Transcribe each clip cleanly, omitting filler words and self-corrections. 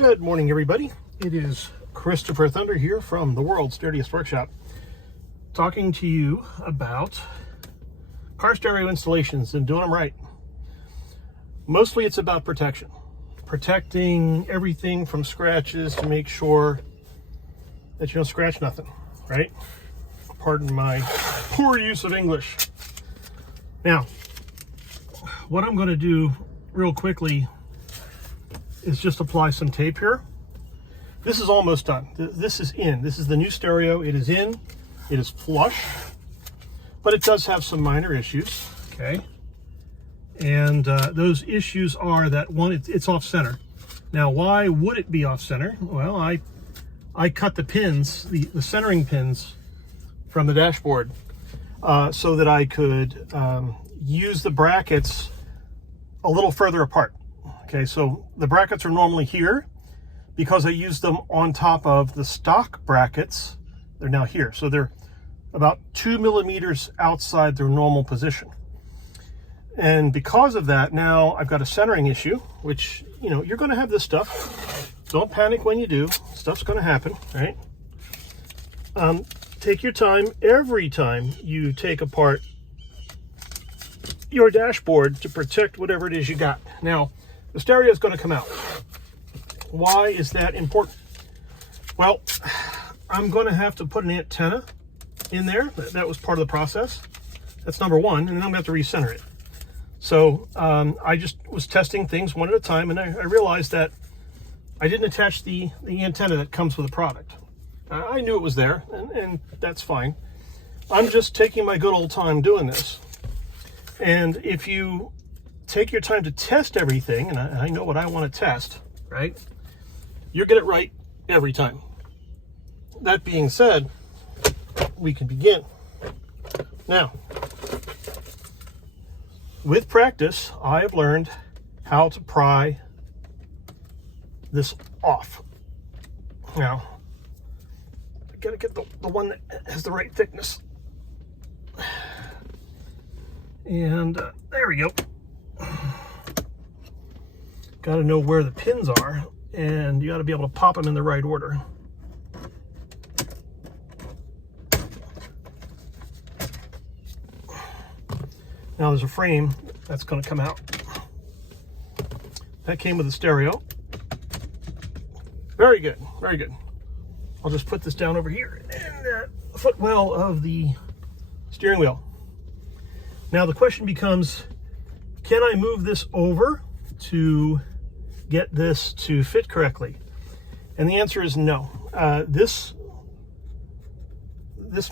Good morning, everybody. It is Christopher Thunder here from the world's dirtiest workshop, talking to you about car stereo installations and doing them right. Mostly it's about protection. Protecting everything from scratches to make sure that you don't scratch nothing, right? Pardon my poor use of English. Now, what I'm going to do real quickly is just apply some tape here. This is almost done. This is in. This is the new stereo. It is in. It is flush, but it does have some minor issues. Okay, and those issues are that one, it's off center. Now, why would it be off center? Well, I cut the pins, the centering pins from the dashboard, so that I could use the brackets a little further apart. Okay, so the brackets are normally here. Because I used them on top of the stock brackets, they're now here. So they're about 2 millimeters outside their normal position. And because of that, now I've got a centering issue, which, you know, you're going to have this stuff. Don't panic when you do. Stuff's going to happen, right? Take your time every time you take apart your dashboard to protect whatever it is you got. Now, the stereo is going to come out. Why is that important? Well, I'm going to have to put an antenna in there. That was part of the process. That's number one, and then I'm going to have to recenter it. So I just was testing things one at a time, and I realized that I didn't attach the antenna that comes with the product. I knew it was there, and that's fine. I'm just taking my good old time doing this. And if you take your time to test everything, and I know what I want to test, right? You'll get it right every time. That being said, we can begin. Now, with practice, I have learned how to pry this off. Now, I gotta get the one that has the right thickness. And there we go. Got to know where the pins are, and you got to be able to pop them in the right order. Now there's a frame that's going to come out. That came with the stereo. Very good, very good. I'll just put this down over here in the footwell of the steering wheel. Now the question becomes, can I move this over to get this to fit correctly? And the answer is no. This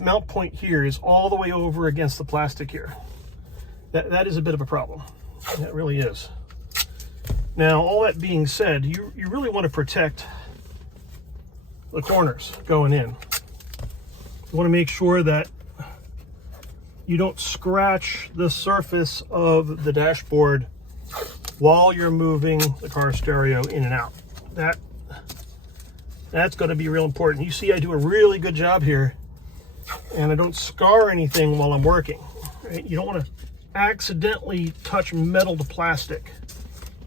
mount point here is all the way over against the plastic here. That is a bit of a problem. That really is. Now, all that being said, you really want to protect the corners going in. You want to make sure that you don't scratch the surface of the dashboard while you're moving the car stereo in and out. That's going to be real important. You see, I do a really good job here, and I don't scar anything while I'm working. Right? You don't want to accidentally touch metal to plastic.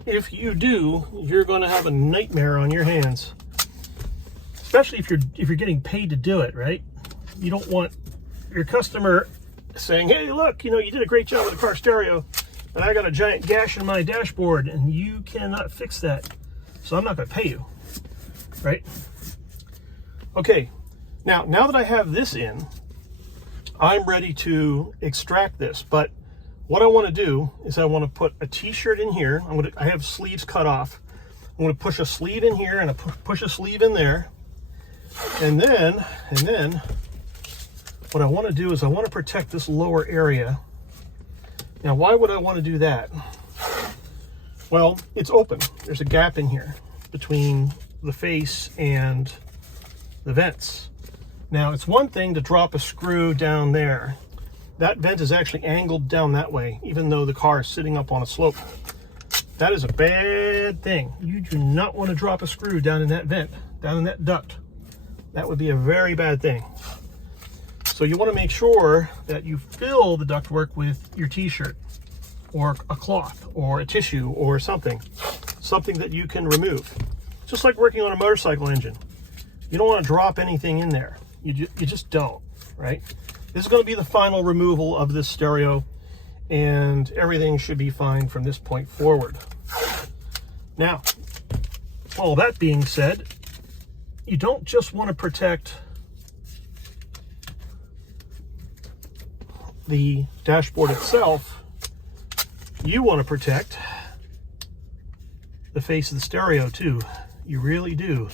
If you do, you're going to have a nightmare on your hands. Especially if you're getting paid to do it, right? You don't want your customer saying, "Hey, look, you know, you did a great job with the car stereo, but I got a giant gash in my dashboard, and you cannot fix that, so I'm not going to pay you," right? Okay, now that I have this in, I'm ready to extract this. But what I want to do is I want to put a T-shirt in here. I have sleeves cut off. I'm going to push a sleeve in here and push a sleeve in there, and then what I want to do is I want to protect this lower area. Now, why would I want to do that? Well, it's open. There's a gap in here between the face and the vents. Now, it's one thing to drop a screw down there. That vent is actually angled down that way, even though the car is sitting up on a slope. That is a bad thing. You do not want to drop a screw down in that vent, down in that duct. That would be a very bad thing. So you want to make sure that you fill the ductwork with your T-shirt or a cloth or a tissue or something that you can remove. just like working on a motorcycle engine. You don't want to drop anything in there. You just don't, right? This is going to be the final removal of this stereo, and everything should be fine from this point forward. Now, all that being said, you don't just want to protect the dashboard itself, you want to protect the face of the stereo too. You really do.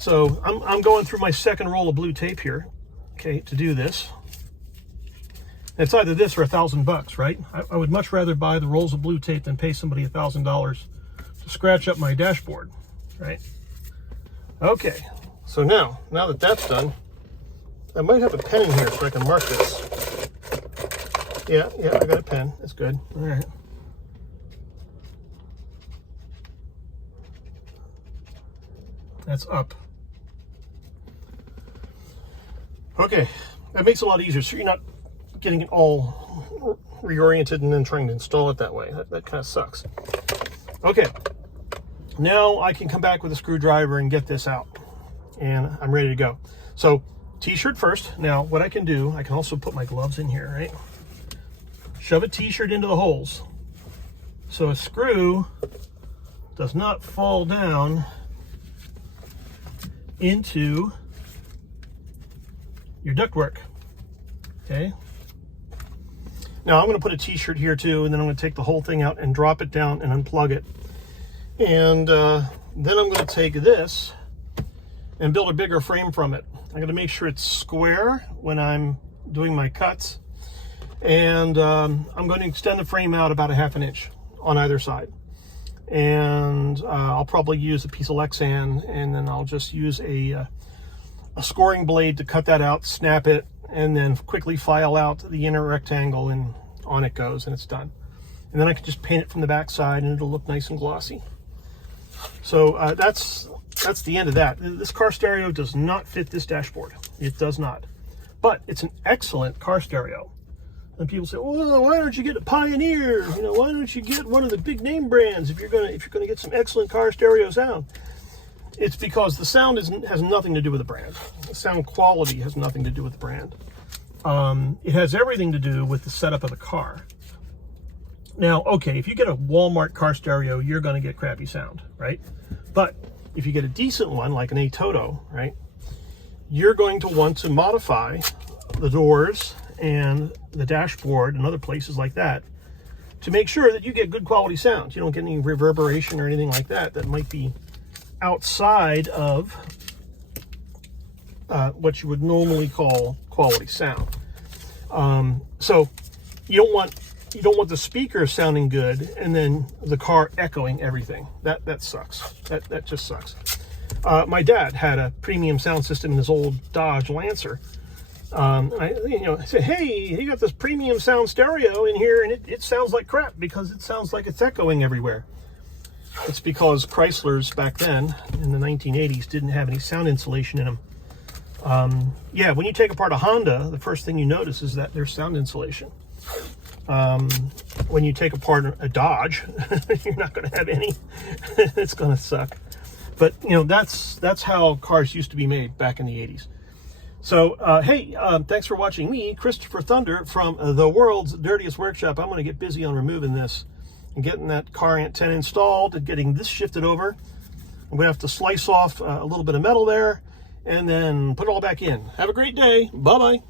So I'm going through my second roll of blue tape here, okay, to do this. It's either this or $1,000, right? I would much rather buy the rolls of blue tape than pay somebody $1,000 to scratch up my dashboard, right? Okay, so now that that's done, I might have a pen in here so I can mark this. Yeah, I got a pen. That's good. All right. That's up. Okay, that makes it a lot easier, so you're not getting it all reoriented and then trying to install it that way. That kind of sucks. Okay, now I can come back with a screwdriver and get this out, and I'm ready to go. So, t-shirt first. Now, what I can do, I can also put my gloves in here, right? Shove a t-shirt into the holes so a screw does not fall down into your ductwork. Okay. Now I'm going to put a t-shirt here too, and then I'm going to take the whole thing out and drop it down and unplug it. And then I'm going to take this and build a bigger frame from it. I'm going to make sure it's square when I'm doing my cuts. And I'm going to extend the frame out about 1/2 inch on either side. And I'll probably use a piece of Lexan, and then I'll just use a scoring blade to cut that out, snap it, and then quickly file out the inner rectangle, and on it goes, and it's done. And then I can just paint it from the back side, and it'll look nice and glossy. So that's the end of that. This car stereo does not fit this dashboard. It does not. But it's an excellent car stereo. And people say, well, why don't you get a Pioneer? You know, why don't you get one of the big name brands if you're gonna get some excellent car stereo sound? It's because the sound has nothing to do with the brand. The sound quality has nothing to do with the brand. It has everything to do with the setup of the car. Now, okay, if you get a Walmart car stereo, you're gonna get crappy sound, right? But if you get a decent one, like an A-Toto, right, you're going to want to modify the doors and the dashboard and other places like that to make sure that you get good quality sound. You don't get any reverberation or anything like that that might be outside of what you would normally call quality sound. So you don't want the speakers sounding good and then the car echoing everything. That sucks. That just sucks. My dad had a premium sound system in his old Dodge Lancer. I said, hey, you got this premium sound stereo in here, and it sounds like crap because it sounds like it's echoing everywhere. It's because Chryslers back then in the 1980s didn't have any sound insulation in them. Yeah, when you take apart a Honda, the first thing you notice is that there's sound insulation. When you take apart a Dodge, you're not going to have any. It's going to suck. But that's how cars used to be made back in the 80s. So, hey, thanks for watching me, Christopher Thunder, from the world's dirtiest workshop. I'm going to get busy on removing this and getting that car Ant 10 installed and getting this shifted over. I'm going to have to slice off a little bit of metal there and then put it all back in. Have a great day. Bye-bye.